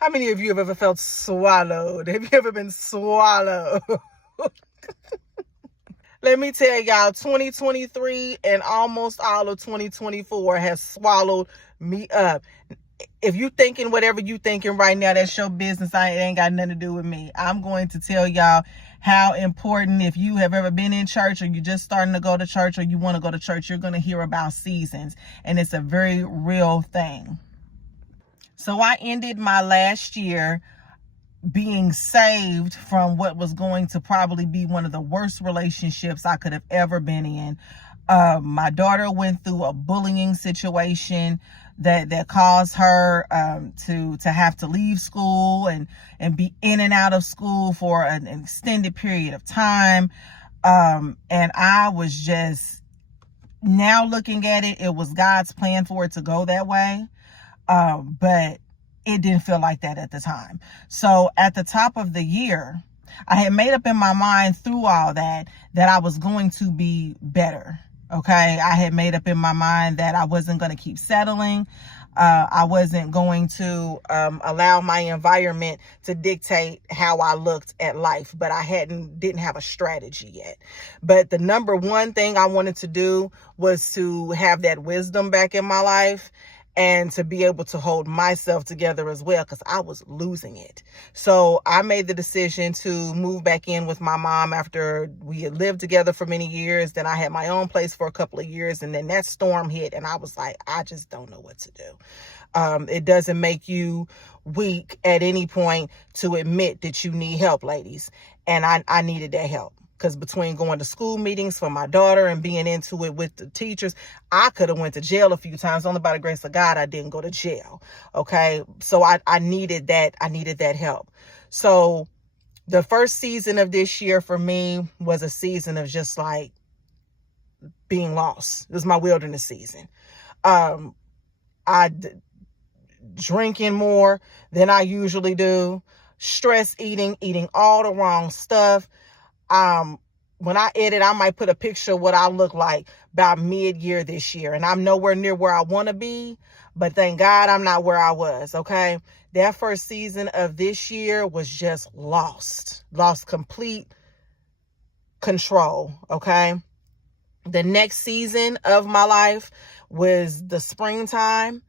How many of you have ever felt swallowed? Have you ever been swallowed? Let me tell y'all, 2023 and almost all of 2024 has swallowed me up. If you thinking whatever you thinking right now, that's your business. It ain't got nothing to do with me. I'm going to tell y'all how important, if you have ever been in church or you just starting to go to church or you want to go to church, you're going to hear about seasons. And it's a very real thing. So I ended my last year being saved from what was going to probably be one of the worst relationships I could have ever been in. My daughter went through a bullying situation that caused her to have to leave school and be in and out of school for an extended period of time. And I was just, now looking at it, it was God's plan for it to go that way. But it didn't feel like that at the time. So at the top of the year, I had made up in my mind through all that I was going to be better. Okay. I had made up in my mind that I wasn't going to keep settling. I wasn't going to allow my environment to dictate how I looked at life, but I didn't have a strategy yet. But the number one thing I wanted to do was to have that wisdom back in my life and to be able to hold myself together as well, because I was losing it. So I made the decision to move back in with my mom after we had lived together for many years. Then I had my own place for a couple of years, and then that storm hit, and I was like, I just don't know what to do. It doesn't make you weak at any point to admit that you need help, ladies. And I needed that help. Because between going to school meetings for my daughter and being into it with the teachers, I could have went to jail a few times. Only by the grace of God, I didn't go to jail. Okay. So I needed that. I needed that help. So the first season of this year for me was a season of just like being lost. It was my wilderness season. Drinking more than I usually do, stress eating all the wrong stuff. When I edit, I might put a picture of what I look like about mid-year this year. And I'm nowhere near where I want to be, but thank God I'm not where I was. Okay. That first season of this year was just lost complete control. Okay. The next season of my life was the springtime.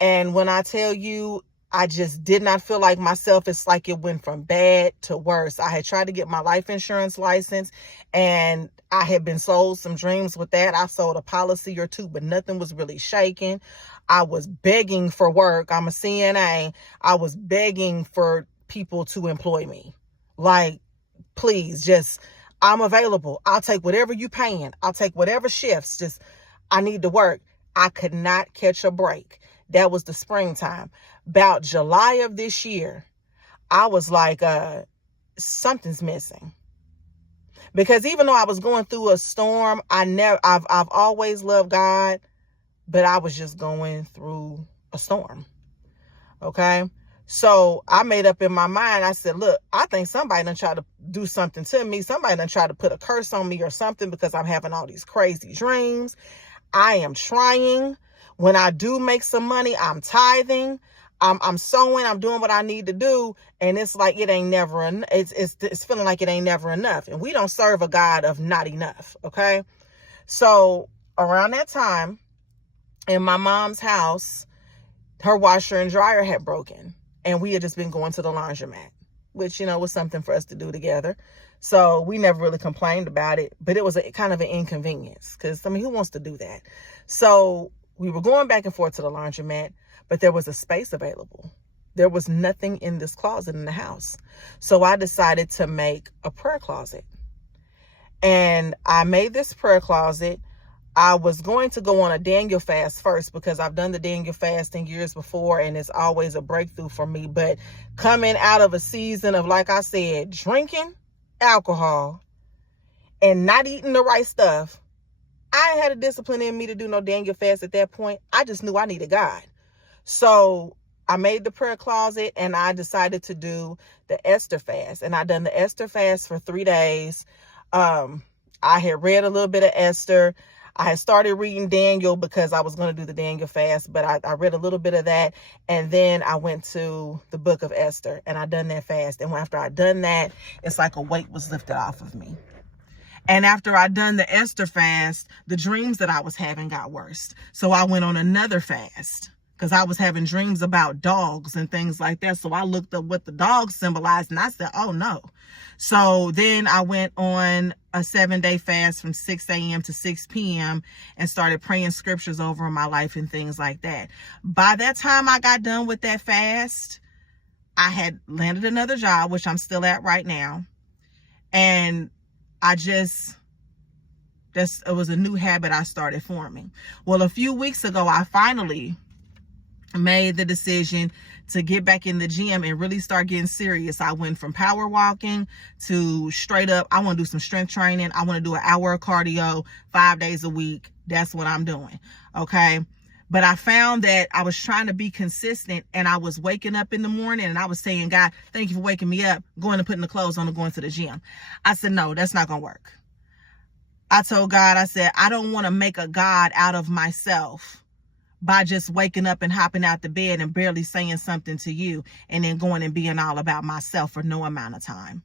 And when I tell you, I just did not feel like myself. It's like it went from bad to worse. I had tried to get my life insurance license, and I had been sold some dreams with that. I sold a policy or two, but nothing was really shaking. I was begging for work. I'm a CNA. I was begging for people to employ me. Like, please, just, I'm available. I'll take whatever you paying. I'll take whatever shifts. Just, I need to work. I could not catch a break. That was the springtime. About July of this year, I was like, something's missing. Because even though I was going through a storm, I've always loved God, but I was just going through a storm. Okay. So I made up in my mind. I said, look, I think somebody done tried to do something to me. Somebody done tried to put a curse on me or something, because I'm having all these crazy dreams. I am trying. When I do make some money, I'm tithing. I'm sewing. I'm doing what I need to do. And it's like, it ain't never, it's feeling like it ain't never enough. And we don't serve a God of not enough. Okay. So around that time, in my mom's house, her washer and dryer had broken, and we had just been going to the laundromat, which, was something for us to do together. So we never really complained about it, but it was a kind of an inconvenience, because who wants to do that? So we were going back and forth to the laundromat, but there was a space available. There was nothing in this closet in the house. So I decided to make a prayer closet. And I made this prayer closet. I was going to go on a Daniel fast first, because I've done the Daniel fast in years before, and it's always a breakthrough for me. But coming out of a season of, like I said, drinking alcohol and not eating the right stuff, I ain't had a discipline in me to do no Daniel fast at that point. I just knew I needed God. So I made the prayer closet, and I decided to do the Esther fast. And I done the Esther fast for 3 days. I had read a little bit of Esther. I had started reading Daniel because I was going to do the Daniel fast, but I read a little bit of that. And then I went to the book of Esther and I done that fast. And after I done that, it's like a weight was lifted off of me. And after I done the Esther fast, the dreams that I was having got worse. So I went on another fast because I was having dreams about dogs and things like that. So I looked up what the dogs symbolized and I said, oh no. So then I went on a 7-day fast from 6 a.m. to 6 p.m. and started praying scriptures over my life and things like that. By that time I got done with that fast, I had landed another job, which I'm still at right now. And it was a new habit I started forming. Well, a few weeks ago, I finally made the decision to get back in the gym and really start getting serious. I went from power walking to straight up, I want to do some strength training. I want to do an hour of cardio 5 days a week. That's what I'm doing. Okay. But I found that I was trying to be consistent and I was waking up in the morning and I was saying, God, thank you for waking me up, going and putting the clothes on and going to the gym. I said, no, that's not going to work. I told God, I said, I don't want to make a God out of myself by just waking up and hopping out the bed and barely saying something to you and then going and being all about myself for no amount of time.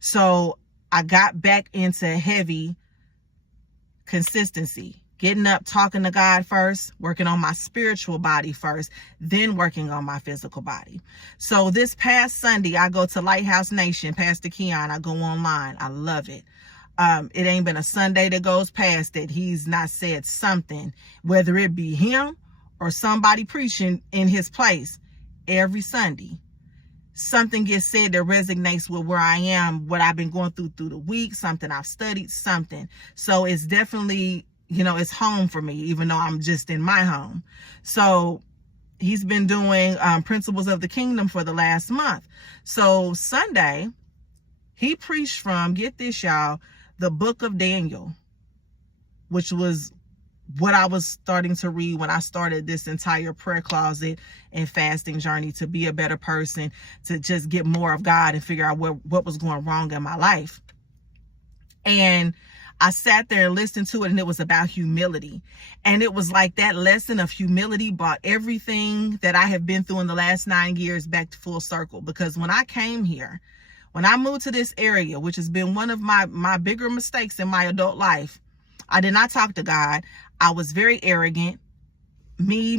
So I got back into heavy consistency, getting up, talking to God first, working on my spiritual body first, then working on my physical body. So this past Sunday, I go to Lighthouse Nation, Pastor Keon. I go online. I love it. It ain't been a Sunday that goes past that he's not said something, whether it be him or somebody preaching in his place. Every Sunday, something gets said that resonates with where I am, what I've been going through the week, something I've studied, something. So it's definitely, it's home for me, even though I'm just in my home. So he's been doing Principles of the Kingdom for the last month. So Sunday, he preached from, get this, y'all, the book of Daniel, which was what I was starting to read when I started this entire prayer closet and fasting journey to be a better person, to just get more of God and figure out what was going wrong in my life. And I sat there and listened to it, and it was about humility. And it was like that lesson of humility brought everything that I have been through in the last 9 years back to full circle. Because when I came here, when I moved to this area, which has been one of my bigger mistakes in my adult life, I did not talk to God. I was very arrogant. Me.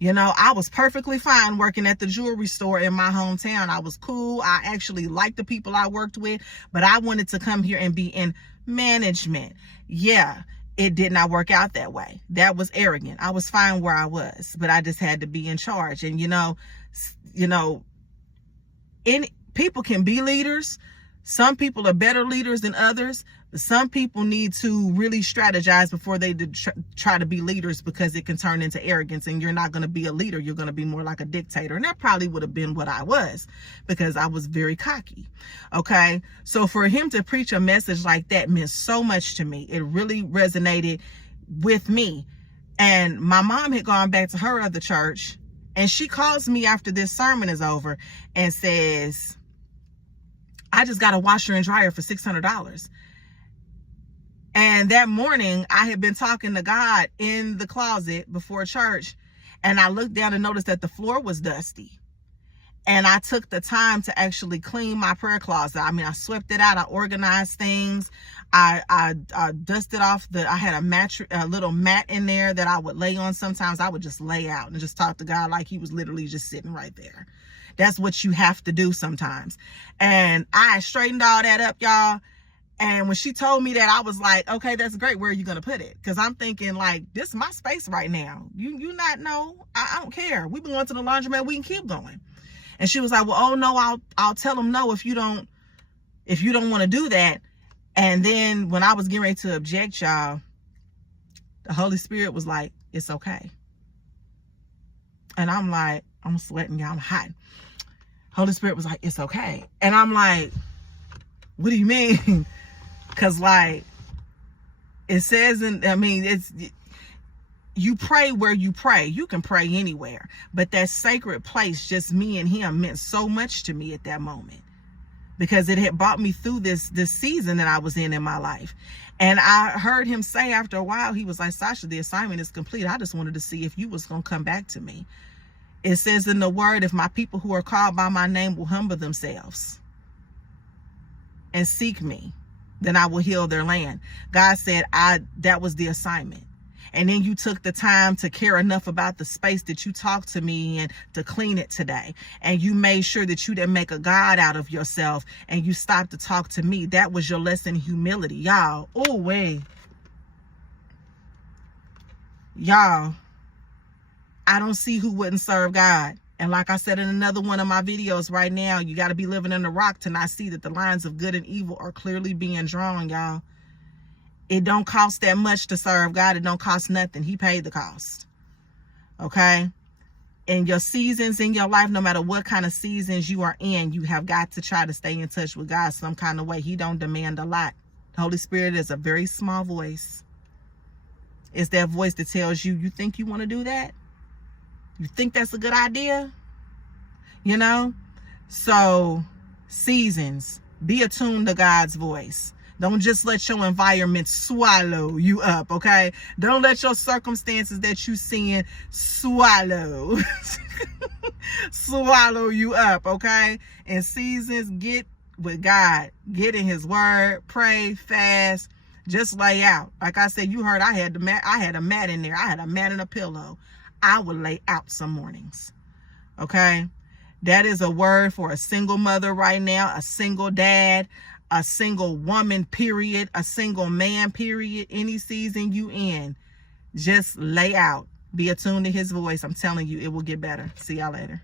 I was perfectly fine working at the jewelry store in my hometown. I was cool. I actually liked the people I worked with, but I wanted to come here and be in management. Yeah, it did not work out that way. That was arrogant. I was fine where I was, but I just had to be in charge. And, people can be leaders. Some people are better leaders than others. Some people need to really strategize before they try to be leaders, because it can turn into arrogance and you're not going to be a leader. You're going to be more like a dictator. And that probably would have been what I was, because I was very cocky. Okay. So for him to preach a message like that meant so much to me. It really resonated with me. And my mom had gone back to her other church, and she calls me after this sermon is over and says, I just got a washer and dryer for $600. And that morning I had been talking to God in the closet before church, and I looked down and noticed that the floor was dusty. And I took the time to actually clean my prayer closet. I mean, I swept it out. I organized things. I dusted off I had a little mat in there that I would lay on. Sometimes I would just lay out and just talk to God like he was literally just sitting right there. That's what you have to do sometimes. And I straightened all that up, y'all. And when she told me that, I was like, okay, that's great. Where are you going to put it? Because I'm thinking, like, this is my space right now. You not know. I don't care. We've been going to the laundromat. We can keep going. And she was like, well, oh no, I'll tell them no if you don't want to do that. And then when I was getting ready to object, y'all, the Holy Spirit was like, it's okay. And I'm like, I'm sweating, y'all. I'm hot. Holy Spirit was like, it's okay. And I'm like, what do you mean? Because, like, it says, you pray where you pray. You can pray anywhere. But that sacred place, just me and him, meant so much to me at that moment. because it had brought me through this season that I was in my life. And I heard him say after a while, he was like, Sasha, the assignment is complete. I just wanted to see if you was going to come back to me. It says in the word, if my people who are called by my name will humble themselves and seek me, then I will heal their land. God said, that was the assignment. And then you took the time to care enough about the space that you talked to me and to clean it today. And you made sure that you didn't make a God out of yourself and you stopped to talk to me. That was your lesson in humility. Y'all, oh, wait. Y'all, I don't see who wouldn't serve God. And like I said in another one of my videos right now, you got to be living in the rock to not see that the lines of good and evil are clearly being drawn, y'all. It don't cost that much to serve God. It don't cost nothing. He paid the cost. Okay? In your seasons in your life, no matter what kind of seasons you are in, you have got to try to stay in touch with God some kind of way. He don't demand a lot. The Holy Spirit is a very small voice. It's that voice that tells you, you think you want to do that? You think that's a good idea? You know? So, seasons. Be attuned to God's voice. Don't just let your environment swallow you up, okay? Don't let your circumstances that you seeing swallow you up, okay? In seasons, get with God. Get in his word. Pray, fast. Just lay out. Like I said, you heard I had a mat in there. I had a mat and a pillow. I would lay out some mornings. Okay? That is a word for a single mother right now, a single dad, a single woman, period, a single man, period. Any season you in, just lay out. Be attuned to his voice. I'm telling you, it will get better. See y'all later.